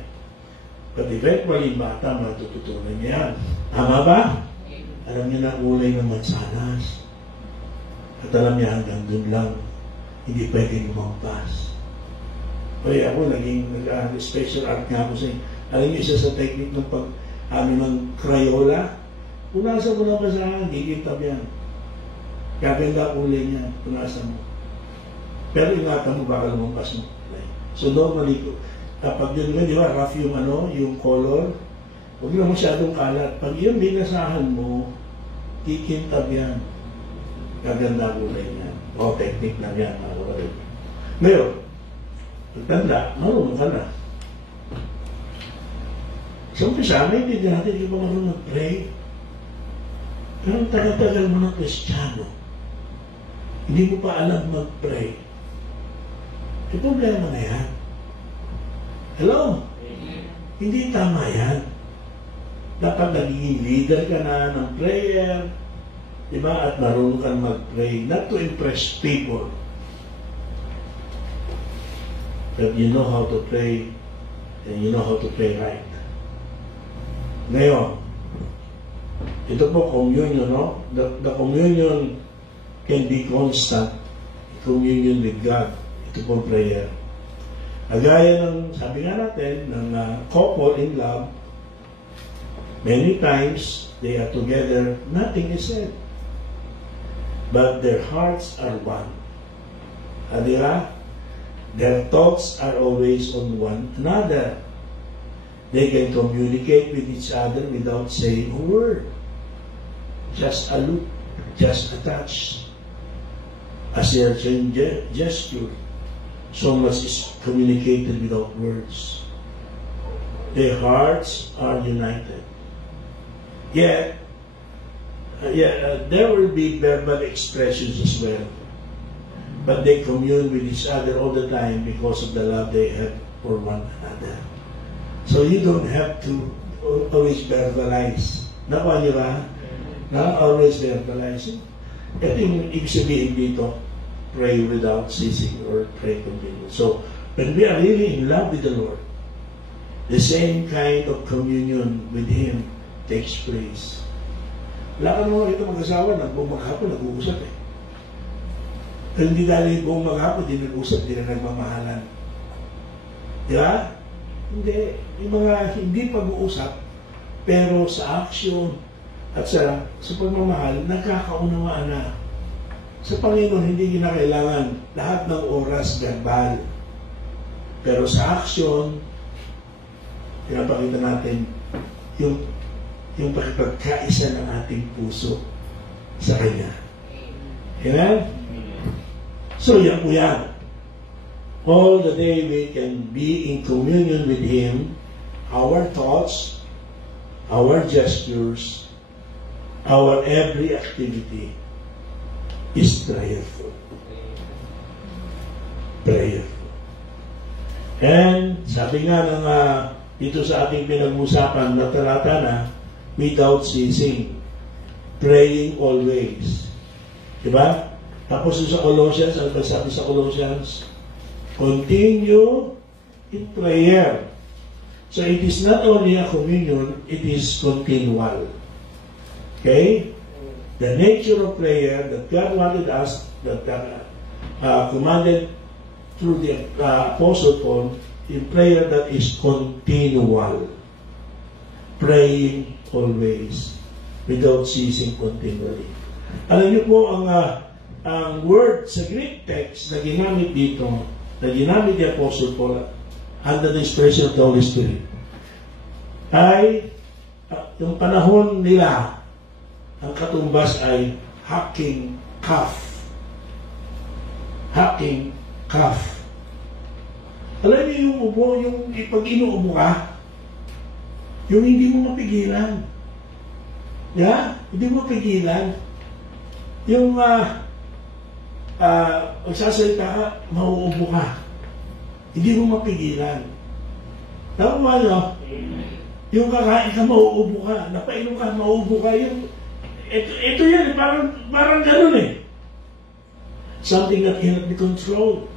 But eventually, bata, matututunan niya yan. Tama ba? Alam niya na kulay ng mansanas. At alam niya hanggang dun lang. Hindi pwedeng lumampas. Kaya ako, naging special art nga ako sa inyo. Alam niyo, isa sa technique ng amin ng Crayola, punasan mo na basahan, gigintab yan. Gaganda kulay niya, punasan mo. Pero ingatan mo, baka lumampas mo. So normally, kapag yun nga, di ba, rough yung yung color, huwag na masyadong kalat. Pag yun binasahan mo, kikintab yan. Gaganda kulay niya. O, technique na yan. Ngayon, pagtanda, marunong ka na. So, umpisa, may hindi natin yung mga marunong mag-pray. Pero ang tagal-tagal mo ng Kristiyano, hindi mo pa alam mag-pray. May problema na yan. Hello? Hindi tama yan. Dapat naging leader ka na ng prayer, diba? At marunong kang mag-pray, not to impress people. But you know how to pray, and you know how to pray right. Ngayon, ito po communion, no? The communion can be constant. Communion with God. Ito po prayer. Agaya ng, sabi nga natin, ng couple in love, many times they are together, nothing is said. But their hearts are one. Diba? Their thoughts are always on one another. They can communicate with each other without saying a word. Just a look, just a touch, a certain gesture. So much is communicated without words. Their hearts are united. Yet, there will be verbal expressions as well. But they commune with each other all the time because of the love they have for one another. So you don't have to always verbalize. Nakuha niyo ba? Not always verbalizing. Ito yung ibig sabihin dito, pray without ceasing or pray continually. So, when we are really in love with the Lord, the same kind of communion with Him takes place. Wala ka naman ito mag-asawa, buong maghapon, nag-uusap eh. Pero hindi dahil buong maghapon, di nag-uusap, di na nagmamahalan. Di ba? Hindi. Yung mga hindi pag-uusap, pero sa action at sa pagmamahal, nagkakaunawaan na. Sa Panginoon, hindi kinakailangan lahat ng oras verbal. Pero sa action, pinapakita natin yung pakipagkaisa ng ating puso sa Kanya. Amen? So, yan po yan. All the day we can be in communion with Him, our thoughts, our gestures, our every activity is prayerful. Prayerful. And sabi nga ng dito sa ating pinag-usapan na talata na, without ceasing, praying always. Diba? Tapos sa Colossians, ano ba sabi sa Colossians? Continue in prayer. So it is not only a communion, it is continual. Okay? The nature of prayer that God wanted us, that commanded through the Apostle Paul, in prayer that is continual. Praying always, without ceasing continually. Alam niyo po, ang word sa Greek text na ginamit dito, na ginamit ni Apostle Paul under the inspiration of the Holy Spirit, ay yung panahon nila, ang katumbas ay hacking calf. Hacking calf. Alam niyo yung ubo, yung pag inuubo ka, yung hindi mo mapigilan. Yeah? Hindi mo mapigilan. Yung magsasalita ka, mauubo ka. Hindi mo mapigilan. Tama ba nyo? Yung kakain ka, mauubo ka. Napainom ka, mauubo ka. Ito yan, parang ganun eh. Something that cannot be controlled.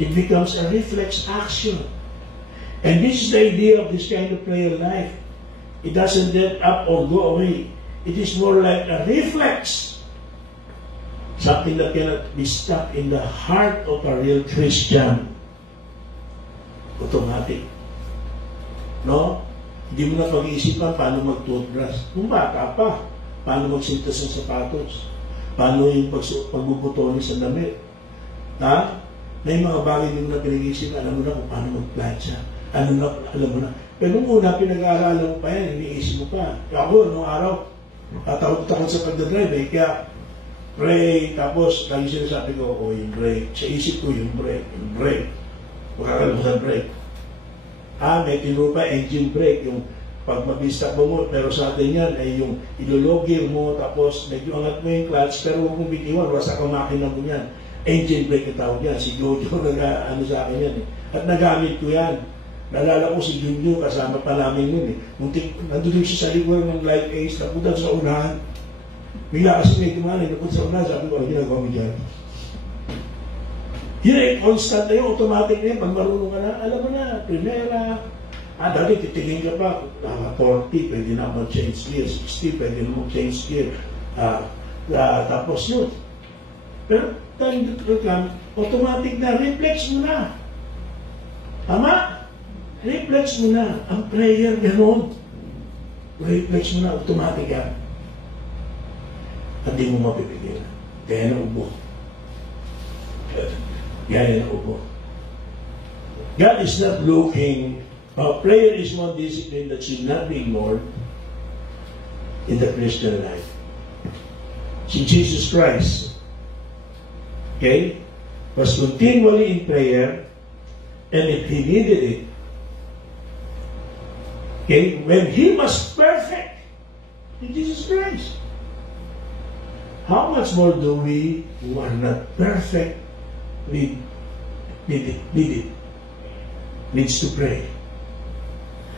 It becomes a reflex action. And this is the idea of this kind of prayer life. It doesn't let up or go away. It is more like a reflex. Something that cannot be stuck in the heart of a real Christian. Automatic. No? Hindi mo na pag-iisipan paano mag-toothbrush. Kung bata pa, paano magsintas ng sapatos. Paano yung pagbubutonis sa damit. Ha? May mga bagay din na pinag-iisipan, alam mo na kung paano mag-plancha. Alam mo na. Pero nung una, pinag-aaralan mo pa yan, iniisip mo pa. Ako, nung araw, takot sa pagdadrive eh. Kaya, brake, tapos, lagi sinasabi ko, yung brake. Sa isip ko, yung brake. Makakalimutan brake. May tinuro pa, engine brake. Yung pag mabistak mo, pero sa atin yan, ay yung ilologir mo, tapos medyo angat mo yung clutch, pero huwag mong bitiwan, wasa kang makina mo yan. Engine brake ang tawag yan. Si Jojo ano sa akin yan eh. At nagamit ko yan. Nalala ko si Junyo, kasama pa namin yun eh. Nandun siya sa likod ng Light Ace, napunta sa unahan. Bigla kasi may kumanin, napunta sa unahan, sabi ko, ano ginagawa mo dyan? Yun ay constant na yun, automatic na yun. Pag marunong ka na, alam mo na, primera. Dati titingin ka pa, 40, pwede na mag-change gear, 60, pwede na mag-change gear. Tapos yun. Pero, time lang, automatic na, reflex mo na. Tama? Reflex mo na. Ang prayer, gano'n. Reflex mo na, automatic yan. At di mo mapipigil. Kaya na ubo. Kaya na ubo. God is not looking. Prayer is one discipline that should not be ignored in the Christian life. Si Jesus Christ, okay, was continually in prayer, and if He needed it, okay, when He was perfect in Jesus Christ, how much more do we who are not perfect need it? Needs to pray.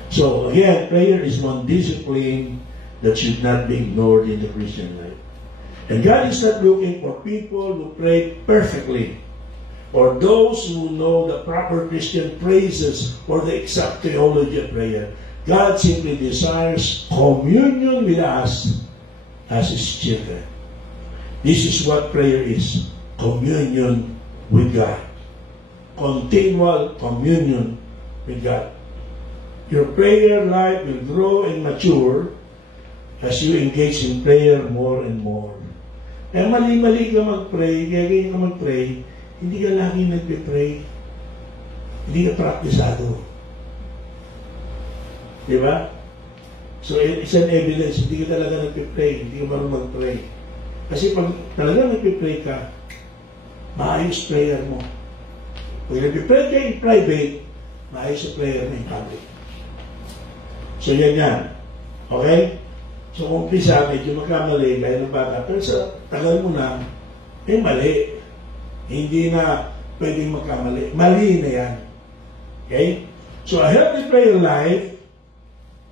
So again, prayer is one discipline that should not be ignored in the Christian life. And God is not looking for people who pray perfectly, or those who know the proper Christian praises or the exact theology of prayer. God simply desires communion with us as His children. This is what prayer is. Communion with God. Continual communion with God. Your prayer life will grow and mature as you engage in prayer more and more. Kaya mali-mali ka mag-pray, kaya ganyan ka mag-pray, hindi ka lagi nagpe-pray. Hindi ka praktisado. Di ba? So, it's an evidence, hindi ka talaga nagpe-pray, hindi ka marunong mag-pray. Kasi pag talaga nagpe-pray ka, maayos prayer mo. Pag nagpe-pray ka in private, maayos sa prayer mo in public. So, yan. Okay? So, kung umpisa, medyo magkamali, gaya ng bata. Pero sa tagal mo na, mali. Hindi na pwedeng magkamali. Mali na yan. Okay? So, a healthy prayer life,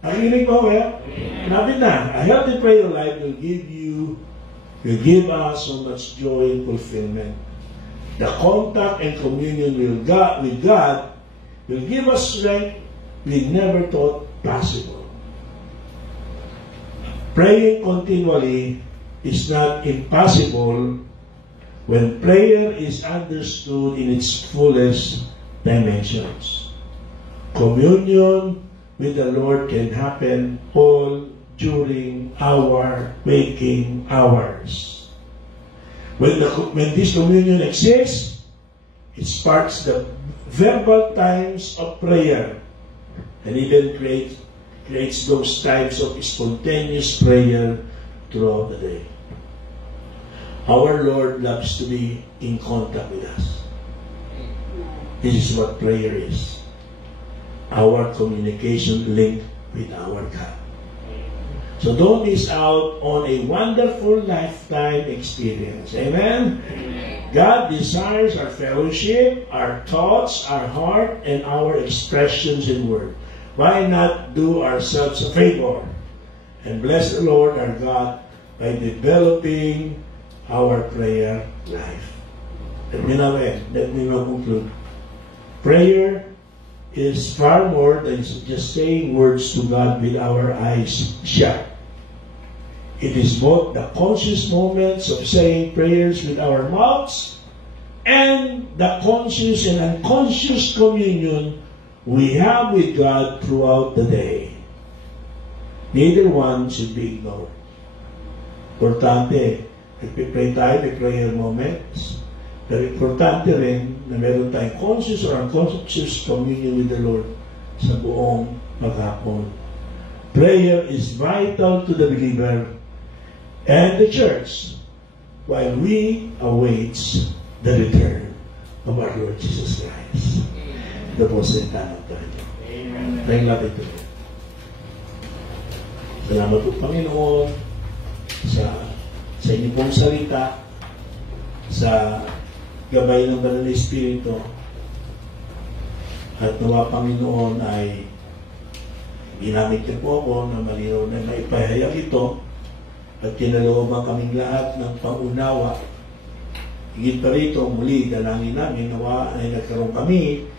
nakikinig mo, kaya? Napit na. A healthy prayer life will give us so much joy and fulfillment. The contact and communion with God will give us strength we never thought possible. Praying continually is not impossible, when prayer is understood in its fullest dimensions. Communion with the Lord can happen all during our waking hours. When this communion exists, it sparks the verbal times of prayer and even creates those times of spontaneous prayer throughout the day. Our Lord loves to be in contact with us. This is what prayer is. Our communication link with our God. So don't miss out on a wonderful lifetime experience. Amen? God desires our fellowship, our thoughts, our heart, and our expressions in word. Why not do ourselves a favor and bless the Lord our God by developing our prayer life? Let me now end. Let me now conclude. Prayer is far more than just saying words to God with our eyes shut. It is both the conscious moments of saying prayers with our mouths and the conscious and unconscious communion we have with God throughout the day. Neither one should be ignored. Importante, nagpipray tayo, may prayer moments. Pero importante rin na meron tayong conscious or unconscious communion with the Lord sa buong maghapon. Prayer is vital to the believer and the church while we await the return of our Lord Jesus Christ. Ito po sa intanong tayo. Tayong lapit ito. Salamat po, Panginoon, sa inyong pong salita, sa gabay ng Banal na Espiritu, at nawa, Panginoon, ay ginamit niyo po ako na malinaw na maipahayag ito at kinalooban kaming lahat ng pangunawa. Higit pa rito, muli, dalangin namin, nawa ay nagkaroon kami